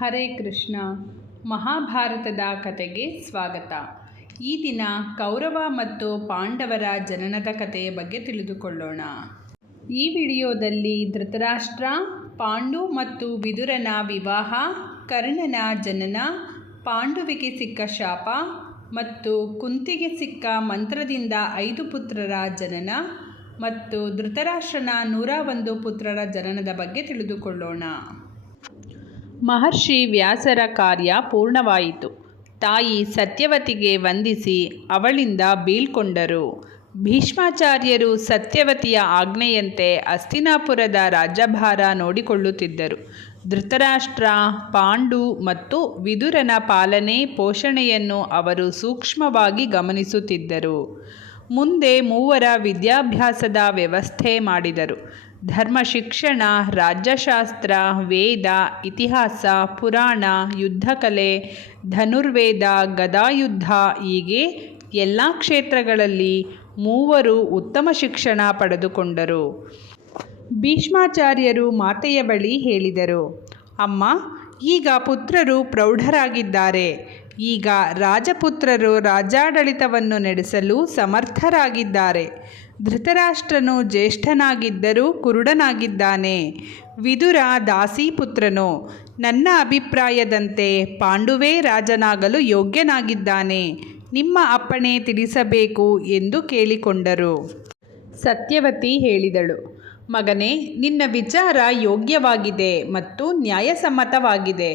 ಹರೇ ಕೃಷ್ಣ. ಮಹಾಭಾರತದ ಕತೆಗೆ ಸ್ವಾಗತ. ಈ ದಿನ ಕೌರವ ಮತ್ತು ಪಾಂಡವರ ಜನನದ ಕಥೆಯ ಬಗ್ಗೆ ತಿಳಿದುಕೊಳ್ಳೋಣ. ಈ ವಿಡಿಯೋದಲ್ಲಿ ಧೃತರಾಷ್ಟ್ರ, ಪಾಂಡು ಮತ್ತು ವಿದುರನ ವಿವಾಹ, ಕರ್ಣನ ಜನನ, ಪಾಂಡುವಿಗೆ ಸಿಕ್ಕ ಶಾಪ ಮತ್ತು ಕುಂತಿಗೆ ಸಿಕ್ಕ ಮಂತ್ರದಿಂದ ಐದು ಪುತ್ರರ ಜನನ ಮತ್ತು ಧೃತರಾಷ್ಟ್ರನ ನೂರ ಒಂದು ಪುತ್ರರ ಜನನದ ಬಗ್ಗೆ ತಿಳಿದುಕೊಳ್ಳೋಣ. ಮಹರ್ಷಿ ವ್ಯಾಸರ ಕಾರ್ಯ ಪೂರ್ಣವಾಯಿತು. ತಾಯಿ ಸತ್ಯವತಿಗೆ ವಂದಿಸಿ ಅವಳಿಂದ ಬೀಳ್ಕೊಂಡರು. ಭೀಷ್ಮಾಚಾರ್ಯರು ಸತ್ಯವತಿಯ ಆಜ್ಞೆಯಂತೆ ಅಸ್ತಿನಾಪುರದ ರಾಜ್ಯಭಾರ ನೋಡಿಕೊಳ್ಳುತ್ತಿದ್ದರು. ಧೃತರಾಷ್ಟ್ರ, ಪಾಂಡು ಮತ್ತು ವಿದುರನ ಪಾಲನೆ ಪೋಷಣೆಯನ್ನು ಅವರು ಸೂಕ್ಷ್ಮವಾಗಿ ಗಮನಿಸುತ್ತಿದ್ದರು. ಮುಂದೆ ಮೂವರ ವಿದ್ಯಾಭ್ಯಾಸದ ವ್ಯವಸ್ಥೆ ಮಾಡಿದರು. ಧರ್ಮ ಶಿಕ್ಷಣ, ರಾಜ್ಯಶಾಸ್ತ್ರ, ವೇದ, ಇತಿಹಾಸ, ಪುರಾಣ, ಯುದ್ಧಕಲೆ, ಧನುರ್ವೇದ, ಗದಾಯುದ್ಧ ಹೀಗೆ ಎಲ್ಲ ಕ್ಷೇತ್ರಗಳಲ್ಲಿ ಮೂವರು ಉತ್ತಮ ಶಿಕ್ಷಣ ಪಡೆದುಕೊಂಡರು. ಭೀಷ್ಮಾಚಾರ್ಯರು ಮಾತೆಯ ಬಳಿ ಹೇಳಿದರು, ಅಮ್ಮ, ಈಗ ಪುತ್ರರು ಪ್ರೌಢರಾಗಿದ್ದಾರೆ. ಈಗ ರಾಜಪುತ್ರರು ರಾಜಾಡಳಿತವನ್ನು ನಡೆಸಲು ಸಮರ್ಥರಾಗಿದ್ದಾರೆ. ಧೃತರಾಷ್ಟ್ರನು ಜ್ಯೇಷ್ಠನಾಗಿದ್ದರೂ ಕುರುಡನಾಗಿದ್ದಾನೆ. ವಿದುರ ದಾಸೀಪುತ್ರನು, ನನ್ನ ಅಭಿಪ್ರಾಯದಂತೆ ಪಾಂಡುವೇ ರಾಜನಾಗಲು ಯೋಗ್ಯನಾಗಿದ್ದಾನೆ. ನಿಮ್ಮ ಅಪ್ಪಣೆ ತಿಳಿಸಬೇಕು ಎಂದು ಕೇಳಿಕೊಂಡರು. ಸತ್ಯವತಿ ಹೇಳಿದಳು, ಮಗನೇ, ನಿನ್ನ ವಿಚಾರ ಯೋಗ್ಯವಾಗಿದೆ ಮತ್ತು ನ್ಯಾಯಸಮ್ಮತವಾಗಿದೆ.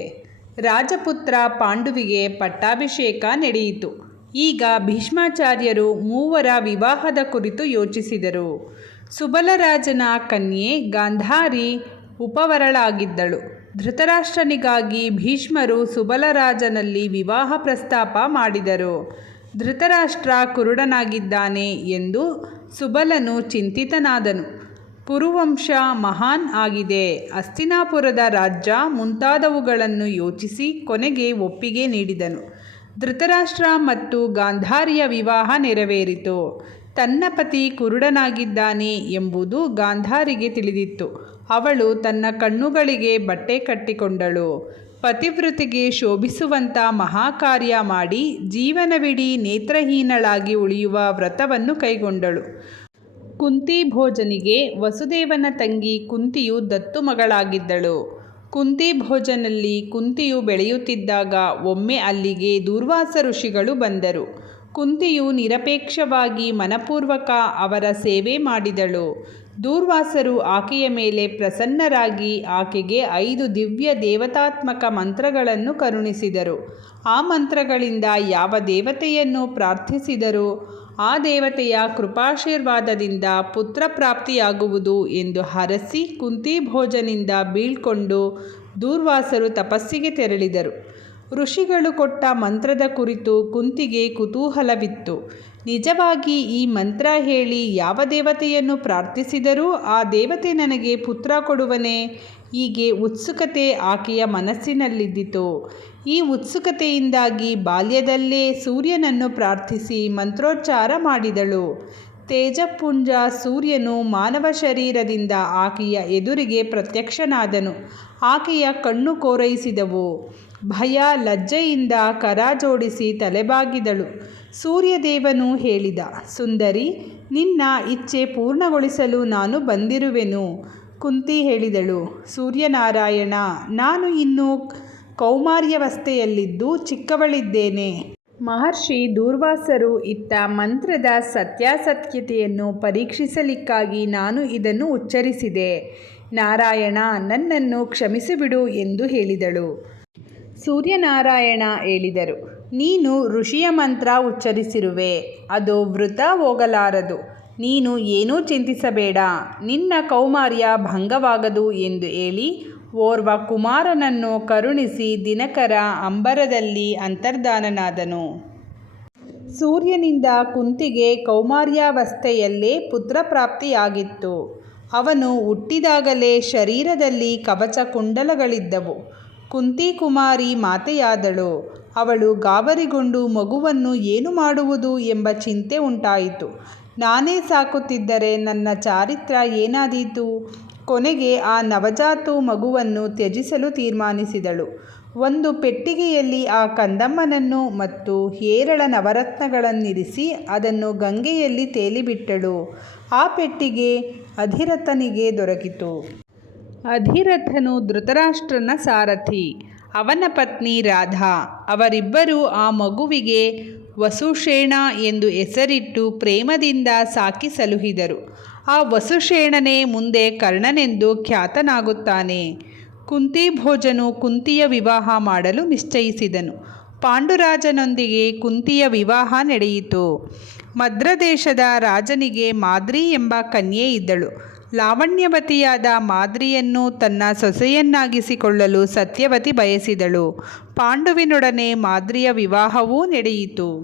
ರಾಜಪುತ್ರ ಪಾಂಡುವಿಗೆ ಪಟ್ಟಾಭಿಷೇಕ ನಡೆಯಿತು. ಈಗ ಭೀಷ್ಮಾಚಾರ್ಯರು ಮೂವರ ವಿವಾಹದ ಕುರಿತು ಯೋಚಿಸಿದರು. ಸುಬಲರಾಜನ ಕನ್ಯೆ ಗಾಂಧಾರಿ ಉಪವರಳಾಗಿದ್ದಳು. ಧೃತರಾಷ್ಟ್ರನಿಗಾಗಿ ಭೀಷ್ಮರು ಸುಬಲರಾಜನಲ್ಲಿ ವಿವಾಹ ಪ್ರಸ್ತಾಪ ಮಾಡಿದರು. ಧೃತರಾಷ್ಟ್ರ ಕುರುಡನಾಗಿದ್ದಾನೆ ಎಂದು ಸುಬಲನು ಚಿಂತಿತನಾದನು. ಪುರುವಂಶ ಮಹಾನ್ ಆಗಿದೆ. ಅಸ್ತಿನಾಪುರದ ರಾಜ್ಯ ಮುಂತಾದವುಗಳನ್ನು ಯೋಚಿಸಿ ಕೊನೆಗೆ ಒಪ್ಪಿಗೆ ನೀಡಿದನು. ಧೃತರಾಷ್ಟ್ರ ಮತ್ತು ಗಾಂಧಾರಿಯ ವಿವಾಹ ನೆರವೇರಿತು. ತನ್ನ ಪತಿ ಕುರುಡನಾಗಿದ್ದಾನೆ ಎಂಬುದು ಗಾಂಧಾರಿಗೆ ತಿಳಿದಿತ್ತು. ಅವಳು ತನ್ನ ಕಣ್ಣುಗಳಿಗೆ ಬಟ್ಟೆ ಕಟ್ಟಿಕೊಂಡಳು. ಪತಿವೃತಿಗೆ ಶೋಭಿಸುವಂಥ ಮಹಾಕಾರ್ಯ ಮಾಡಿ ಜೀವನವಿಡೀ ನೇತ್ರಹೀನಳಾಗಿ ಉಳಿಯುವ ವ್ರತವನ್ನು ಕೈಗೊಂಡಳು. ಕುಂತಿ ಭೋಜನಿಗೆ ವಸುದೇವನ ತಂಗಿ ಕುಂತಿಯು ದತ್ತು ಮಗಳಾಗಿದ್ದಳು. ಕುಂತಿ ಭೋಜನಲ್ಲಿ ಕುಂತಿಯು ಬೆಳೆಯುತ್ತಿದ್ದಾಗ ಒಮ್ಮೆ ಅಲ್ಲಿಗೆ ದೂರ್ವಾಸ ಋಷಿಗಳು ಬಂದರು. ಕುಂತಿಯು ನಿರಪೇಕ್ಷವಾಗಿ ಮನಪೂರ್ವಕ ಅವರ ಸೇವೆ ಮಾಡಿದಳು. ದೂರ್ವಾಸರು ಆಕೆಯ ಮೇಲೆ ಪ್ರಸನ್ನರಾಗಿ ಆಕೆಗೆ ಐದು ದಿವ್ಯ ದೇವತಾತ್ಮಕ ಮಂತ್ರಗಳನ್ನು ಕರುಣಿಸಿದರು. ಆ ಮಂತ್ರಗಳಿಂದ ಯಾವ ದೇವತೆಯನ್ನು ಪ್ರಾರ್ಥಿಸಿದರೂ? ಆ ದೇವತೆಯ ಕೃಪಾಶೀರ್ವಾದದಿಂದ ಪುತ್ರ ಪ್ರಾಪ್ತಿಯಾಗುವುದು ಎಂದು ಹರಸಿ ಕುಂತಿ ಭೋಜನಿಂದ ಬೀಳ್ಕೊಂಡು ದೂರ್ವಾಸರು ತಪಸ್ಸಿಗೆ ತೆರಳಿದರು. ಋಷಿಗಳು ಕೊಟ್ಟ ಮಂತ್ರದ ಕುರಿತು ಕುಂತಿಗೆ ಕುತೂಹಲವಿತ್ತು. ನಿಜವಾಗಿ ಈ ಮಂತ್ರ ಹೇಳಿ ಯಾವ ದೇವತೆಯನ್ನು ಪ್ರಾರ್ಥಿಸಿದರೂ ಆ ದೇವತೆ ನನಗೆ ಪುತ್ರ ಕೊಡುವನೇ? ಹೀಗೆ ಉತ್ಸುಕತೆ ಆಕೆಯ ಮನಸ್ಸಿನಲ್ಲಿದ್ದಿತು. ಈ ಉತ್ಸುಕತೆಯಿಂದಾಗಿ ಬಾಲ್ಯದಲ್ಲೇ ಸೂರ್ಯನನ್ನು ಪ್ರಾರ್ಥಿಸಿ ಮಂತ್ರೋಚ್ಚಾರ ಮಾಡಿದಳು. ತೇಜಪುಂಜ ಸೂರ್ಯನು ಮಾನವ ಶರೀರದಿಂದ ಆಕೆಯ ಎದುರಿಗೆ ಪ್ರತ್ಯಕ್ಷನಾದನು. ಆಕೆಯ ಕಣ್ಣು ಕೋರೈಸಿದವು. ಭಯ ಲಜ್ಜೆಯಿಂದ ಕರ ಜೋಡಿಸಿ ತಲೆಬಾಗಿದಳು. ಸೂರ್ಯದೇವನು ಹೇಳಿದ, ಸುಂದರಿ, ನಿನ್ನ ಇಚ್ಛೆ ಪೂರ್ಣಗೊಳಿಸಲು ನಾನು ಬಂದಿರುವೆನು. ಕುಂತಿ ಹೇಳಿದಳು, ಸೂರ್ಯನಾರಾಯಣ, ನಾನು ಇನ್ನೂ ಕೌಮಾರ್ಯವಸ್ಥೆಯಲ್ಲಿದ್ದು ಚಿಕ್ಕವಳಿದ್ದೇನೆ. ಮಹರ್ಷಿ ದೂರ್ವಾಸರು ಇತ್ತ ಮಂತ್ರದ ಸತ್ಯಾಸತ್ಯತೆಯನ್ನು ಪರೀಕ್ಷಿಸಲಿಕ್ಕಾಗಿ ನಾನು ಇದನ್ನು ಉಚ್ಚರಿಸಿದೆ. ನಾರಾಯಣ, ನನ್ನನ್ನು ಕ್ಷಮಿಸಿಬಿಡು ಎಂದು ಹೇಳಿದಳು. ಸೂರ್ಯನಾರಾಯಣ ಹೇಳಿದರು, ನೀನು ಋಷಿಯ ಮಂತ್ರ ಉಚ್ಚರಿಸಿರುವೆ, ಅದು ವೃತ ಹೋಗಲಾರದು. ನೀನು ಏನೂ ಚಿಂತಿಸಬೇಡ, ನಿನ್ನ ಕೌಮಾರ್ಯ ಭಂಗವಾಗದು ಎಂದು ಹೇಳಿ ಓರ್ವ ಕುಮಾರನನ್ನು ಕರುಣಿಸಿ ದಿನಕರ ಅಂಬರದಲ್ಲಿ ಅಂತರ್ಧಾನನಾದನು. ಸೂರ್ಯನಿಂದ ಕುಂತಿಗೆ ಕೌಮಾರ್ಯಾವಸ್ಥೆಯಲ್ಲೇ ಪುತ್ರಪ್ರಾಪ್ತಿಯಾಗಿತ್ತು ಅವನು ಹುಟ್ಟಿದಾಗಲೇ ಶರೀರದಲ್ಲಿ ಕವಚ ಕುಂಡಲಗಳಿದ್ದವು. ಕುಂತಿ ಕುಮಾರಿ ಮಾತೆಯಾದಳು. ಅವಳು ಗಾಬರಿಗೊಂಡು ಮಗುವನ್ನು ಏನು ಮಾಡುವುದು ಎಂಬ ಚಿಂತೆ ಉಂಟಾಯಿತು. ನಾನೇ ಸಾಕುತ್ತಿದ್ದರೆ ನನ್ನ ಚಾರಿತ್ರ ಏನಾದೀತು? ಕೊನೆಗೆ ಆ ನವಜಾತು ಮಗುವನ್ನು ತ್ಯಜಿಸಲು ತೀರ್ಮಾನಿಸಿದಳು. ಒಂದು ಪೆಟ್ಟಿಗೆಯಲ್ಲಿ ಆ ಕಂದಮ್ಮನನ್ನು ಮತ್ತು ಹೇರಳ ನವರತ್ನಗಳನ್ನಿರಿಸಿ ಅದನ್ನು ಗಂಗೆಯಲ್ಲಿ ತೇಲಿಬಿಟ್ಟಳು. ಆ ಪೆಟ್ಟಿಗೆ ಅಧಿರಥನಿಗೆ ದೊರಕಿತು. ಅಧಿರಥನು ಧೃತರಾಷ್ಟ್ರನ ಸಾರಥಿ. ಅವನ ಪತ್ನಿ ರಾಧಾ. ಅವರಿಬ್ಬರು ಆ ಮಗುವಿಗೆ ವಸುಷೇಣ ಎಂದು ಹೆಸರಿಟ್ಟು ಪ್ರೇಮದಿಂದ ಸಾಕಿ ಸಲುಹಿದರು. ಆ ವಸುಷೇಣನೇ ಮುಂದೆ ಕರ್ಣನೆಂದು ಖ್ಯಾತನಾಗುತ್ತಾನೆ. ಕುಂತಿ ಭೋಜನು ಕುಂತಿಯ ವಿವಾಹ ಮಾಡಲು ನಿಶ್ಚಯಿಸಿದನು. ಪಾಂಡುರಾಜನೊಂದಿಗೆ ಕುಂತಿಯ ವಿವಾಹ ನಡೆಯಿತು. ಮದ್ರದೇಶದ ರಾಜನಿಗೆ ಮಾದ್ರಿ ಎಂಬ ಕನ್ಯೆ ಇದ್ದಳು. ಲಾವಣ್ಯವತಿಯಾದ ಮಾದ್ರಿಯನ್ನು ತನ್ನ ಸೊಸೆಯನ್ನಾಗಿಸಿಕೊಳ್ಳಲು ಸತ್ಯವತಿ ಬಯಸಿದಳು. ಪಾಂಡುವಿನೊಡನೆ ಮಾದ್ರಿಯ ವಿವಾಹವೂ ನಡೆಯಿತು.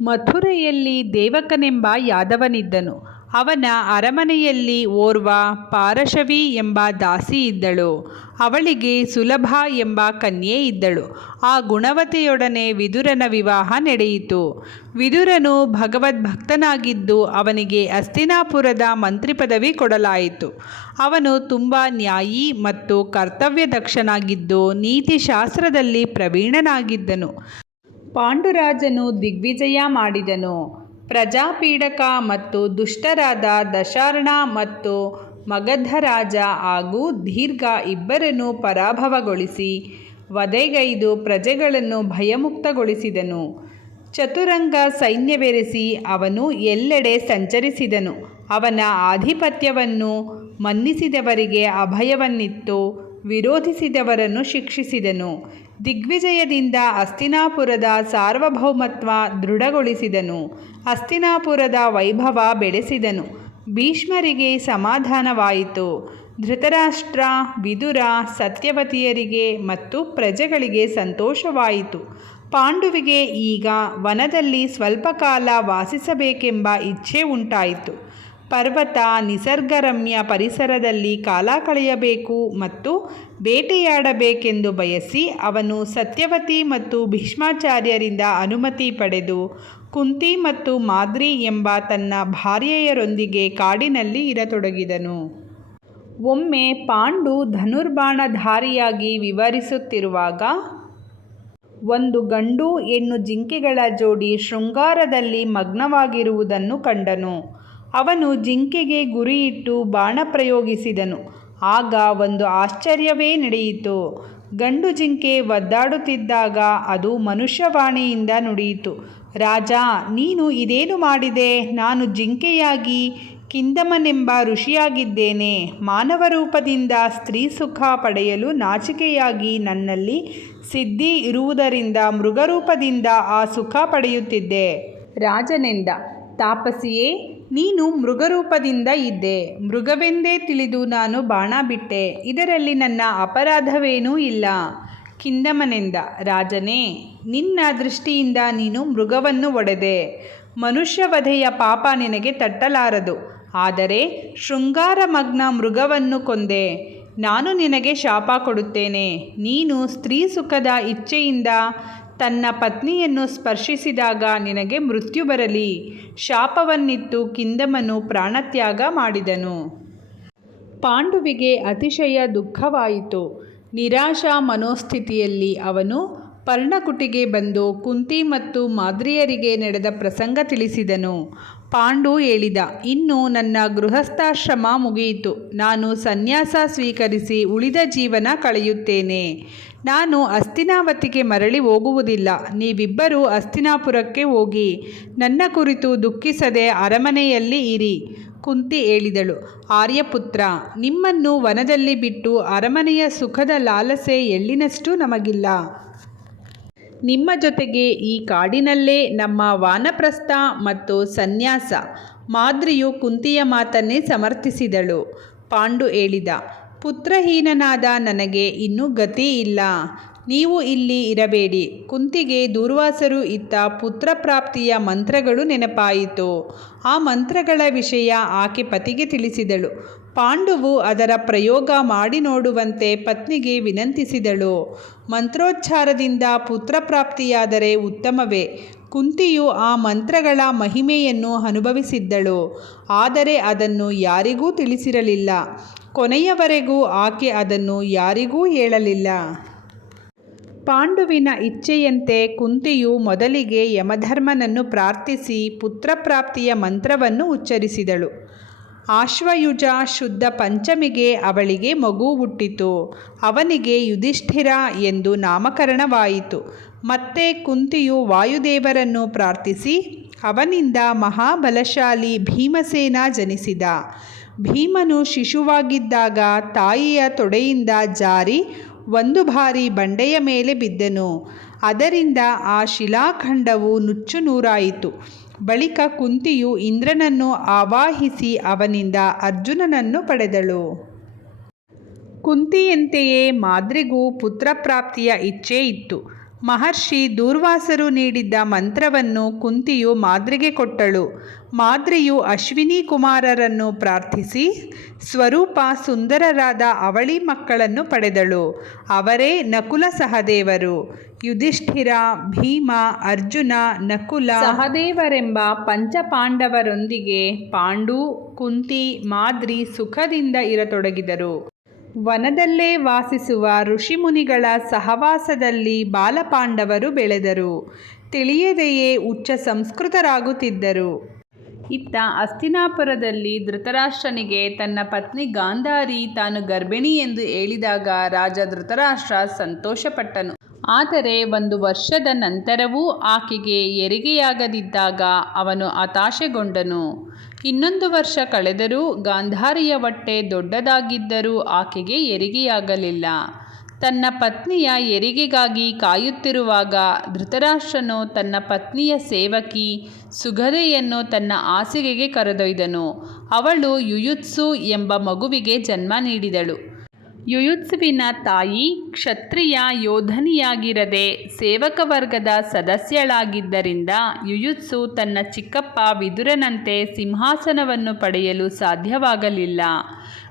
ಮಥುರೆಯಲ್ಲಿ ದೇವಕನೆಂಬ ಯಾದವನಿದ್ದನು. ಅವನ ಅರಮನೆಯಲ್ಲಿ ಓರ್ವ ಪಾರಶವಿ ಎಂಬ ದಾಸಿ ಇದ್ದಳು. ಅವಳಿಗೆ ಸುಲಭ ಎಂಬ ಕನ್ಯೆ ಇದ್ದಳು. ಆ ಗುಣವತೆಯೊಡನೆ ವಿದುರನ ವಿವಾಹ ನಡೆಯಿತು. ವಿದುರನು ಭಗವದ್ಭಕ್ತನಾಗಿದ್ದು ಅವನಿಗೆ ಅಸ್ತಿನಾಪುರದ ಮಂತ್ರಿ ಪದವಿ ಕೊಡಲಾಯಿತು. ಅವನು ತುಂಬ ನ್ಯಾಯಿ ಮತ್ತು ಕರ್ತವ್ಯದಕ್ಷನಾಗಿದ್ದು ನೀತಿಶಾಸ್ತ್ರದಲ್ಲಿ ಪ್ರವೀಣನಾಗಿದ್ದನು. ಪಾಂಡುರಾಜನು ದಿಗ್ವಿಜಯ ಮಾಡಿದನು. ಪ್ರಜಾಪೀಡಕ ಮತ್ತು ದುಷ್ಟರಾದ ದಶಾರ್ಣ ಮತ್ತು ಮಗಧರಾಜ ಹಾಗೂ ದೀರ್ಘ ಇಬ್ಬರನ್ನು ಪರಾಭವಗೊಳಿಸಿ ವಧೆಗೈದು ಪ್ರಜೆಗಳನ್ನು ಭಯಮುಕ್ತಗೊಳಿಸಿದನು. ಚತುರಂಗ ಸೈನ್ಯವೆರೆಸಿ ಅವನು ಎಲ್ಲೆಡೆ ಸಂಚರಿಸಿದನು. ಅವನ ಆಧಿಪತ್ಯವನ್ನು ಮನ್ನಿಸಿದವರಿಗೆ ಅಭಯವನ್ನಿತ್ತು ವಿರೋಧಿಸಿದವರನ್ನು ಶಿಕ್ಷಿಸಿದನು. ದಿಗ್ವಿಜಯದಿಂದ ಅಸ್ತಿನಾಪುರದ ಸಾರ್ವಭೌಮತ್ವ ದೃಢಗೊಳಿಸಿದನು. ಅಸ್ತಿನಾಪುರದ ವೈಭವ ಬೆಳೆಸಿದನು. ಭೀಷ್ಮರಿಗೆ ಸಮಾಧಾನವಾಯಿತು. ಧೃತರಾಷ್ಟ್ರ, ವಿದುರ, ಸತ್ಯವತಿಯರಿಗೆ ಮತ್ತು ಪ್ರಜೆಗಳಿಗೆ ಸಂತೋಷವಾಯಿತು. ಪಾಂಡುವಿಗೆ ಈಗ ವನದಲ್ಲಿ ಸ್ವಲ್ಪ ಕಾಲ ವಾಸಿಸಬೇಕೆಂಬ ಇಚ್ಛೆ ಉಂಟಾಯಿತು. ಪರ್ವತ, ನಿಸರ್ಗರಮ್ಯ ಪರಿಸರದಲ್ಲಿ ಕಾಲ ಕಳೆಯಬೇಕು ಮತ್ತು ಬೇಟೆಯಾಡಬೇಕೆಂದು ಬಯಸಿ ಅವನು ಸತ್ಯವತಿ ಮತ್ತು ಭೀಷ್ಮಾಚಾರ್ಯರಿಂದ ಅನುಮತಿ ಪಡೆದು ಕುಂತಿ ಮತ್ತು ಮಾದ್ರಿ ಎಂಬ ತನ್ನ ಭಾರ್ಯೆಯರೊಂದಿಗೆ ಕಾಡಿನಲ್ಲಿ ಇರತೊಡಗಿದನು. ಒಮ್ಮೆ ಪಾಂಡು ಧನುರ್ಬಾಣಧಾರಿಯಾಗಿ ವಿವರಿಸುತ್ತಿರುವಾಗ, ಒಂದು ಗಂಡು ಹೆಣ್ಣು ಜಿಂಕೆಗಳ ಜೋಡಿ ಶೃಂಗಾರದಲ್ಲಿ ಮಗ್ನವಾಗಿರುವುದನ್ನು ಕಂಡನು. ಅವನು ಜಿಂಕೆಗೆ ಗುರಿಯಿಟ್ಟು ಬಾಣ ಪ್ರಯೋಗಿಸಿದನು. ಆಗ ಒಂದು ಆಶ್ಚರ್ಯವೇ ನಡೆಯಿತು. ಗಂಡು ಜಿಂಕೆ ಒದ್ದಾಡುತ್ತಿದ್ದಾಗ ಅದು ಮನುಷ್ಯವಾಣಿಯಿಂದ ನುಡಿಯಿತು. ರಾಜ, ನೀನು ಇದೇನು ಮಾಡಿದೆ? ನಾನು ಜಿಂಕೆಯಾಗಿ ಕಿಂದಮನೆಂಬ ಋಷಿಯಾಗಿದ್ದೇನೆ. ಮಾನವ ರೂಪದಿಂದ ಸ್ತ್ರೀ ಸುಖ ಪಡೆಯಲು ನಾಚಿಕೆಯಾಗಿ ನನ್ನಲ್ಲಿ ಸಿದ್ಧಿ ಇರುವುದರಿಂದ ಮೃಗರೂಪದಿಂದ ಆ ಸುಖ ಪಡೆಯುತ್ತಿದ್ದೆ. ರಾಜನೆಂದ, ತಾಪಸಿಯೇ ನೀನು ಮೃಗರೂಪದಿಂದ ಇದ್ದೆ. ಮೃಗವೆಂದೇ ತಿಳಿದು ನಾನು ಬಾಣ ಬಿಟ್ಟೆ. ಇದರಲ್ಲಿ ನನ್ನ ಅಪರಾಧವೇನೂ ಇಲ್ಲ. ಕಿಂದಮನೆಂದ, ರಾಜನೇ, ನಿನ್ನ ದೃಷ್ಟಿಯಿಂದ ನೀನು ಮೃಗವನ್ನು ಒಡೆದೆ. ಮನುಷ್ಯವಧೆಯ ಪಾಪ ನಿನಗೆ ತಟ್ಟಲಾರದು. ಆದರೆ ಶೃಂಗಾರಮಗ್ನ ಮೃಗವನ್ನು ಕೊಂದೆ. ನಾನು ನಿನಗೆ ಶಾಪ ಕೊಡುತ್ತೇನೆ. ನೀನು ಸ್ತ್ರೀ ಸುಖದ ಇಚ್ಛೆಯಿಂದ ತನ್ನ ಪತ್ನಿಯನ್ನು ಸ್ಪರ್ಶಿಸಿದಾಗ ನಿನಗೆ ಮೃತ್ಯು ಬರಲಿ. ಶಾಪವನ್ನಿತ್ತು ಕಿಂದಮನು ಪ್ರಾಣತ್ಯಾಗ ಮಾಡಿದನು. ಪಾಂಡುವಿಗೆ ಅತಿಶಯ ದುಃಖವಾಯಿತು. ನಿರಾಶಾ ಮನೋಸ್ಥಿತಿಯಲ್ಲಿ ಅವನು ಪರ್ಣಕುಟಿಗೆ ಬಂದು ಕುಂತಿ ಮತ್ತು ಮಾದ್ರಿಯರಿಗೆ ನಡೆದ ಪ್ರಸಂಗ ತಿಳಿಸಿದನು. ಪಾಂಡು ಹೇಳಿದ, ಇನ್ನು ನನ್ನ ಗೃಹಸ್ಥಾಶ್ರಮ ಮುಗಿಯಿತು. ನಾನು ಸನ್ಯಾಸ ಸ್ವೀಕರಿಸಿ ಉಳಿದ ಜೀವನ ಕಳೆಯುತ್ತೇನೆ. ನಾನು ಅಸ್ತಿನಾವತಿಗೆ ಮರಳಿ ಹೋಗುವುದಿಲ್ಲ. ನೀವಿಬ್ಬರೂ ಅಸ್ತಿನಾಪುರಕ್ಕೆ ಹೋಗಿ ನನ್ನ ಕುರಿತು ದುಃಖಿಸದೆ ಅರಮನೆಯಲ್ಲಿ ಇರಿ, ಕುಂತಿ ಹೇಳಿದಳು. ಆರ್ಯಪುತ್ರ, ನಿಮ್ಮನ್ನು ವನದಲ್ಲಿ ಬಿಟ್ಟು ಅರಮನೆಯ ಸುಖದ ಲಾಲಸೆ ಎಳ್ಳಿನಷ್ಟು ನಮಗಿಲ್ಲ. ನಿಮ್ಮ ಜೊತೆಗೆ ಈ ಕಾಡಿನಲ್ಲೇ ನಮ್ಮ ವಾನಪ್ರಸ್ಥ ಮತ್ತು ಸನ್ಯಾಸ, ಮಾದ್ರಿಯು ಕುಂತಿಯ ಮಾತನ್ನೇ ಸಮರ್ಥಿಸಿದಳು. ಪಾಂಡು ಹೇಳಿದ ಪುತ್ರಹೀನನಾದ ನನಗೆ ಇನ್ನೂ ಗತಿ ಇಲ್ಲ. ನೀವು ಇಲ್ಲಿ ಇರಬೇಡಿ. ಕುಂತಿಗೆ ದೂರ್ವಾಸರು ಇತ್ತ ಪುತ್ರ ಪ್ರಾಪ್ತಿಯ ಮಂತ್ರಗಳು ನೆನಪಾಯಿತು. ಆ ಮಂತ್ರಗಳ ವಿಷಯ ಆಕೆ ಪತಿಗೆ ತಿಳಿಸಿದಳು. ಪಾಂಡುವು ಅದರ ಪ್ರಯೋಗ ಮಾಡಿ ನೋಡುವಂತೆ ಪತ್ನಿಗೆ ವಿನಂತಿಸಿದಳು. ಮಂತ್ರೋಚ್ಚಾರದಿಂದ ಪುತ್ರ ಪ್ರಾಪ್ತಿಯಾದರೆ ಉತ್ತಮವೇ. ಕುಂತಿಯು ಆ ಮಂತ್ರಗಳ ಮಹಿಮೆಯನ್ನು ಅನುಭವಿಸಿದ್ದಳು. ಆದರೆ ಅದನ್ನು ಯಾರಿಗೂ ತಿಳಿಸಿರಲಿಲ್ಲ. ಕೊನೆಯವರೆಗೂ ಆಕೆ ಅದನ್ನು ಯಾರಿಗೂ ಹೇಳಲಿಲ್ಲ. ಪಾಂಡುವಿನ ಇಚ್ಛೆಯಂತೆ ಕುಂತಿಯು ಮೊದಲಿಗೆ ಯಮಧರ್ಮನನ್ನು ಪ್ರಾರ್ಥಿಸಿ ಪುತ್ರಪ್ರಾಪ್ತಿಯ ಮಂತ್ರವನ್ನು ಉಚ್ಚರಿಸಿದಳು. ಆಶ್ವಯುಜ ಶುದ್ಧ ಪಂಚಮಿಗೆ ಅವಳಿಗೆ ಮಗು ಹುಟ್ಟಿತು. ಅವನಿಗೆ ಯುಧಿಷ್ಠಿರ ಎಂದು ನಾಮಕರಣವಾಯಿತು. ಮತ್ತೆ ಕುಂತಿಯು ವಾಯುದೇವರನ್ನು ಪ್ರಾರ್ಥಿಸಿ, ಅವನಿಂದ ಮಹಾಬಲಶಾಲಿ ಭೀಮಸೇನ ಜನಿಸಿದ. ಭೀಮನು ಶಿಶುವಾಗಿದ್ದಾಗ ತಾಯಿಯ ತೊಡೆಯಿಂದ ಜಾರಿ ಒಂದು ಬಾರಿ ಬಂಡೆಯ ಮೇಲೆ ಬಿದ್ದನು. ಅದರಿಂದ ಆ ಶಿಲಾಖಂಡವು ನುಚ್ಚು ನೂರಾಯಿತು. ಬಳಿಕ ಕುಂತಿಯು ಇಂದ್ರನನ್ನು ಆವಾಹಿಸಿ ಅವನಿಂದ ಅರ್ಜುನನನ್ನು ಪಡೆದಳು. ಕುಂತಿಯಂತೆಯೇ ಮಾದ್ರಿಗೂ ಪುತ್ರಪ್ರಾಪ್ತಿಯ ಇಚ್ಛೆ ಇತ್ತು. ಮಹರ್ಷಿ ದೂರ್ವಾಸರು ನೀಡಿದ್ದ ಮಂತ್ರವನ್ನು ಕುಂತಿಯು ಮಾದ್ರಿಗೆ ಕೊಟ್ಟಳು. ಮಾದ್ರಿಯು ಅಶ್ವಿನಿ ಕುಮಾರರನ್ನು ಪ್ರಾರ್ಥಿಸಿ, ಸ್ವರೂಪ ಸುಂದರರಾದ ಅವಳಿ ಮಕ್ಕಳನ್ನು ಪಡೆದಳು. ಅವರೇ ನಕುಲ ಸಹದೇವರು. ಯುಧಿಷ್ಠಿರ, ಭೀಮ, ಅರ್ಜುನ, ನಕುಲ ಸಹದೇವರೆಂಬ ಪಂಚಪಾಂಡವರೊಂದಿಗೆ ಪಾಂಡು, ಕುಂತಿ, ಮಾದ್ರಿ ಸುಖದಿಂದ ಇರತೊಡಗಿದರು. ವನದಲ್ಲೇ ವಾಸಿಸುವ ಋಷಿಮುನಿಗಳ ಸಹವಾಸದಲ್ಲಿ ಬಾಲಪಾಂಡವರು ಬೆಳೆದರು. ತಿಳಿಯದೆಯೇ ಉಚ್ಚ ಸಂಸ್ಕೃತರಾಗುತ್ತಿದ್ದರು. ಇತ್ತ ಅಸ್ತಿನಾಪುರದಲ್ಲಿ ಧೃತರಾಷ್ಟ್ರನಿಗೆ ತನ್ನ ಪತ್ನಿ ಗಾಂಧಾರಿ ತಾನು ಗರ್ಭಿಣಿ ಎಂದು ಹೇಳಿದಾಗ ರಾಜ ಧೃತರಾಷ್ಟ್ರ ಸಂತೋಷಪಟ್ಟನು. ಆದರೆ ಒಂದು ವರ್ಷದ ನಂತರವೂ ಆಕೆಗೆ ಎರಿಗೆಯಾಗದಿದ್ದಾಗ ಅವನು ಹತಾಶೆಗೊಂಡನು. ಇನ್ನೊಂದು ವರ್ಷ ಕಳೆದರೂ ಗಾಂಧಾರಿಯ ಹೊಟ್ಟೆ ದೊಡ್ಡದಾಗಿದ್ದರೂ ಆಕೆಗೆ ಎರಿಗೆಯಾಗಲಿಲ್ಲ. ತನ್ನ ಪತ್ನಿಯ ಎರಿಗೆಗಾಗಿ ಕಾಯುತ್ತಿರುವಾಗ ಧೃತರಾಷ್ಟ್ರನು ತನ್ನ ಪತ್ನಿಯ ಸೇವಕಿ ಸುಗದೆಯನ್ನು ತನ್ನ ಹಾಸಿಗೆಗೆ ಕರೆದೊಯ್ದನು. ಅವಳು ಯುಯುತ್ಸು ಎಂಬ ಮಗುವಿಗೆ ಜನ್ಮ ನೀಡಿದಳು. ಯುಯುತ್ಸುವಿನ ತಾಯಿ ಕ್ಷತ್ರಿಯ ಯೋಧನಿಯಾಗಿರದೆ ಸೇವಕ ವರ್ಗದ ಸದಸ್ಯಳಾಗಿದ್ದರಿಂದ ಯುಯುತ್ಸು ತನ್ನ ಚಿಕ್ಕಪ್ಪ ವಿದುರನಂತೆ ಸಿಂಹಾಸನವನ್ನು ಪಡೆಯಲು ಸಾಧ್ಯವಾಗಲಿಲ್ಲ.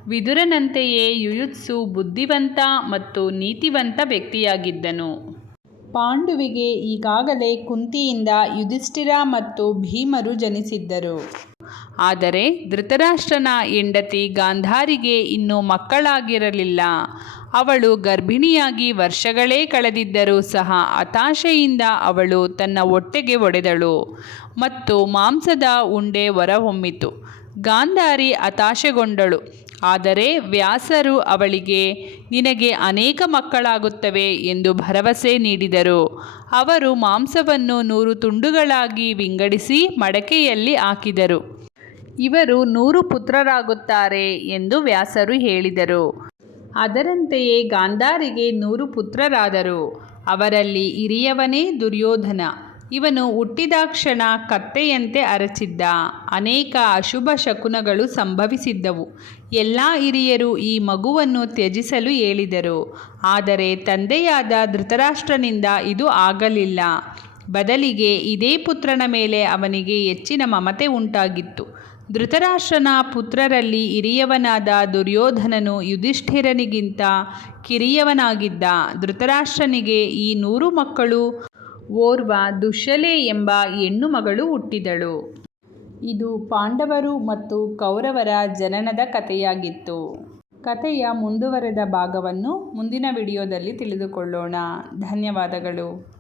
ವಿದುರನಂತೆಯೇ ಯುಯುತ್ಸು ಬುದ್ಧಿವಂತ ಮತ್ತು ನೀತಿವಂತ ವ್ಯಕ್ತಿಯಾಗಿದ್ದನು. ಪಾಂಡುವಿಗೆ ಈಗಾಗಲೇ ಕುಂತಿಯಿಂದ ಯುಧಿಷ್ಠಿರ ಮತ್ತು ಭೀಮರು ಜನಿಸಿದ್ದರು. ಆದರೆ ಧೃತರಾಷ್ಟ್ರನ ಹೆಂಡತಿ ಗಾಂಧಾರಿಗೆ ಇನ್ನೂ ಮಕ್ಕಳಾಗಿರಲಿಲ್ಲ. ಅವಳು ಗರ್ಭಿಣಿಯಾಗಿ ವರ್ಷಗಳೇ ಕಳೆದಿದ್ದರೂ ಸಹ ಹತಾಶೆಯಿಂದ ಅವಳು ತನ್ನ ಹೊಟ್ಟೆಗೆ ಒಡೆದಳು ಮತ್ತು ಮಾಂಸದ ಉಂಡೆ ಹೊರಹೊಮ್ಮಿತು. ಗಾಂಧಾರಿ ಹತಾಶೆಗೊಂಡಳು. ಆದರೆ ವ್ಯಾಸರು ಅವಳಿಗೆ, ನಿನಗೆ ಅನೇಕ ಮಕ್ಕಳಾಗುತ್ತವೆ ಎಂದು ಭರವಸೆ ನೀಡಿದರು. ಅವರು ಮಾಂಸವನ್ನು ನೂರು ತುಂಡುಗಳಾಗಿ ವಿಂಗಡಿಸಿ ಮಡಕೆಯಲ್ಲಿ ಹಾಕಿದರು. ಇವರು ನೂರು ಪುತ್ರರಾಗುತ್ತಾರೆ ಎಂದು ವ್ಯಾಸರು ಹೇಳಿದರು. ಅದರಂತೆಯೇ ಗಾಂಧಾರಿಗೆ ನೂರು ಪುತ್ರರಾದರು. ಅವರಲ್ಲಿ ಹಿರಿಯವನೇ ದುರ್ಯೋಧನ. ಇವನು ಹುಟ್ಟಿದಾಕ್ಷಣ ಕತ್ತೆಯಂತೆ ಅರಚಿದ್ದ. ಅನೇಕ ಅಶುಭ ಶಕುನಗಳು ಸಂಭವಿಸಿದ್ದವು. ಎಲ್ಲ ಹಿರಿಯರು ಈ ಮಗುವನ್ನು ತ್ಯಜಿಸಲು ಹೇಳಿದರು. ಆದರೆ ತಂದೆಯಾದ ಧೃತರಾಷ್ಟ್ರನಿಂದ ಇದು ಆಗಲಿಲ್ಲ. ಬದಲಿಗೆ ಇದೇ ಪುತ್ರನ ಮೇಲೆ ಅವನಿಗೆ ಹೆಚ್ಚಿನ ಮಮತೆ ಉಂಟಾಗಿತ್ತು. ಧೃತರಾಷ್ಟ್ರನ ಪುತ್ರರಲ್ಲಿ ಹಿರಿಯವನಾದ ದುರ್ಯೋಧನನು ಯುಧಿಷ್ಠಿರನಿಗಿಂತ ಕಿರಿಯವನಾಗಿದ್ದ. ಧೃತರಾಷ್ಟ್ರನಿಗೆ ಈ ನೂರು ಮಕ್ಕಳು ಓರ್ವ ದುಶಲೆ ಎಂಬ ಹೆಣ್ಣು ಮಗಳು ಹುಟ್ಟಿದಳು. ಇದು ಪಾಂಡವರು ಮತ್ತು ಕೌರವರ ಜನನದ ಕಥೆಯಾಗಿತ್ತು. ಕಥೆಯ ಮುಂದುವರೆದ ಭಾಗವನ್ನು ಮುಂದಿನ ವಿಡಿಯೋದಲ್ಲಿ ತಿಳಿದುಕೊಳ್ಳೋಣ. ಧನ್ಯವಾದಗಳು.